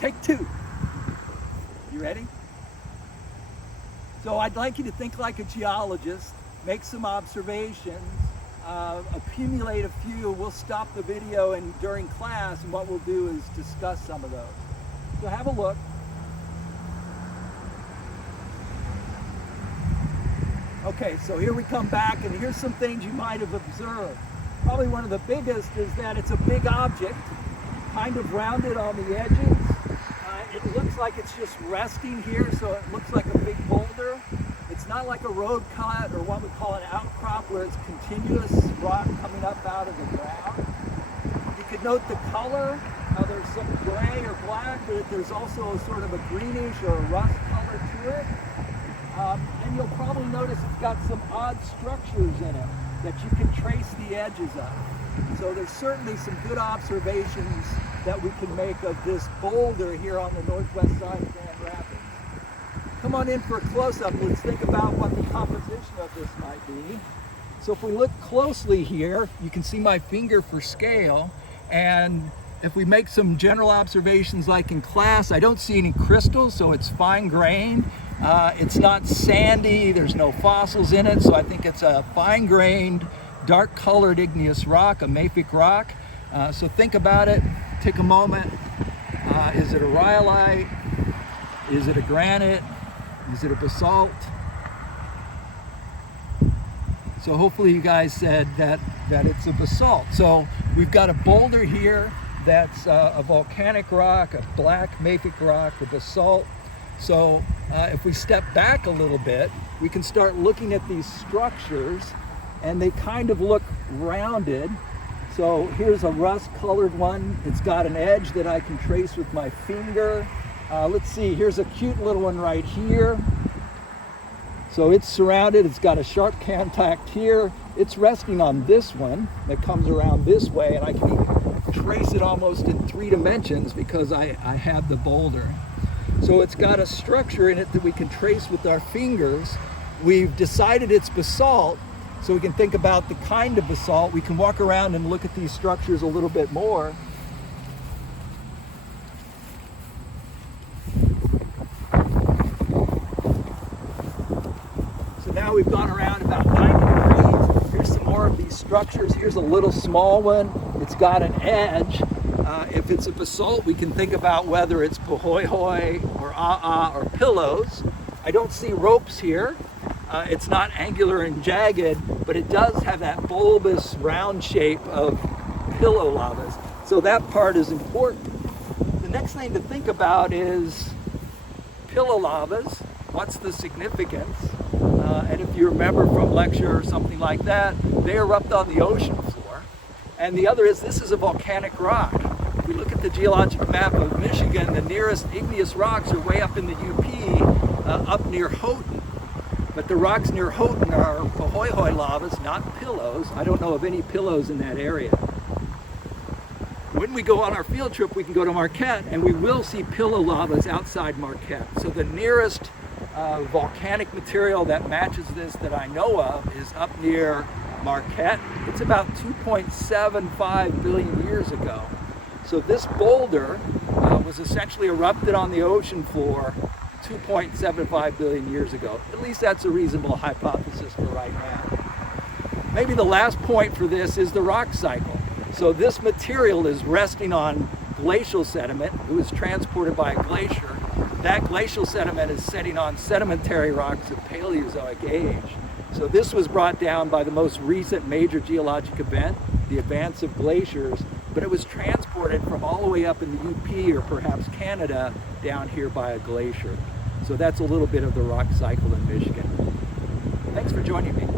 Take two. You ready? So I'd like you to think like a geologist, make some observations, accumulate a few. We'll stop the video and during class, and what we'll do is discuss some of those. So have a look. Okay, so here we come back, and here's some things you might have observed. Probably one of the biggest is that it's a big object, kind of rounded on the edges. It looks like it's just resting here, so it looks like a big boulder. It's not like a road cut or what we call an outcrop where it's continuous rock coming up out of the ground. You could note the color, how there's some gray or black, but there's also a sort of a greenish or a rust color to it. And you'll probably notice it's got some odd structures in it that you can trace the edges of. So there's certainly some good observations that we can make of this boulder here on the northwest side of Grand Rapids. Come on in for a close-up. Let's think about what the composition of this might be. So if we look closely here, you can see my finger for scale, and if we make some general observations like in class, I don't see any crystals, so it's fine-grained. It's not sandy, there's no fossils in it, so I think it's a fine-grained, dark-colored igneous rock, a mafic rock. So think about it, take a moment. Is it a rhyolite? Is it a granite? Is it a basalt? So hopefully you guys said that it's a basalt. So we've got a boulder here that's a volcanic rock, a black mafic rock, a basalt. So if we step back a little bit, we can start looking at these structures, and they kind of look rounded. So here's a rust-colored one. It's got an edge that I can trace with my finger. Let's see, here's a cute little one right here. So it's surrounded, it's got a sharp contact here. It's resting on this one that comes around this way, and I can even trace it almost in 3 dimensions because I have the boulder. So it's got a structure in it that we can trace with our fingers. We've decided it's basalt, so we can think about the kind of basalt. We can walk around and look at these structures a little bit more. So now we've gone around about 90 degrees. Here's some more of these structures. Here's a little small one. It's got an edge. If it's a basalt, we can think about whether it's pohoihoi or or pillows. I don't see ropes here. It's not angular and jagged, but it does have that bulbous round shape of pillow lavas. So that part is important. The next thing to think about is pillow lavas. What's the significance? And if you remember from lecture or something like that, they erupt on the ocean floor. And the other is this is a volcanic rock. If we look at the geologic map of Michigan, the nearest igneous rocks are way up in the UP, up near Houghton. But the rocks near Houghton are pohoihoi lavas, not pillows. I don't know of any pillows in that area. When we go on our field trip, we can go to Marquette, and we will see pillow lavas outside Marquette. So the nearest volcanic material that matches this that I know of is up near Marquette. It's about 2.75 billion years ago. So this boulder was essentially erupted on the ocean floor 2.75 billion years ago. At least that's a reasonable hypothesis for right now. Maybe the last point for this is the rock cycle. So this material is resting on glacial sediment. It was transported by a glacier. That glacial sediment is setting on sedimentary rocks of Paleozoic age. So this was brought down by the most recent major geologic event, the advance of glaciers, but it was transported from all the way up in the UP or perhaps Canada down here by a glacier. So that's a little bit of the rock cycle in Michigan. Thanks for joining me.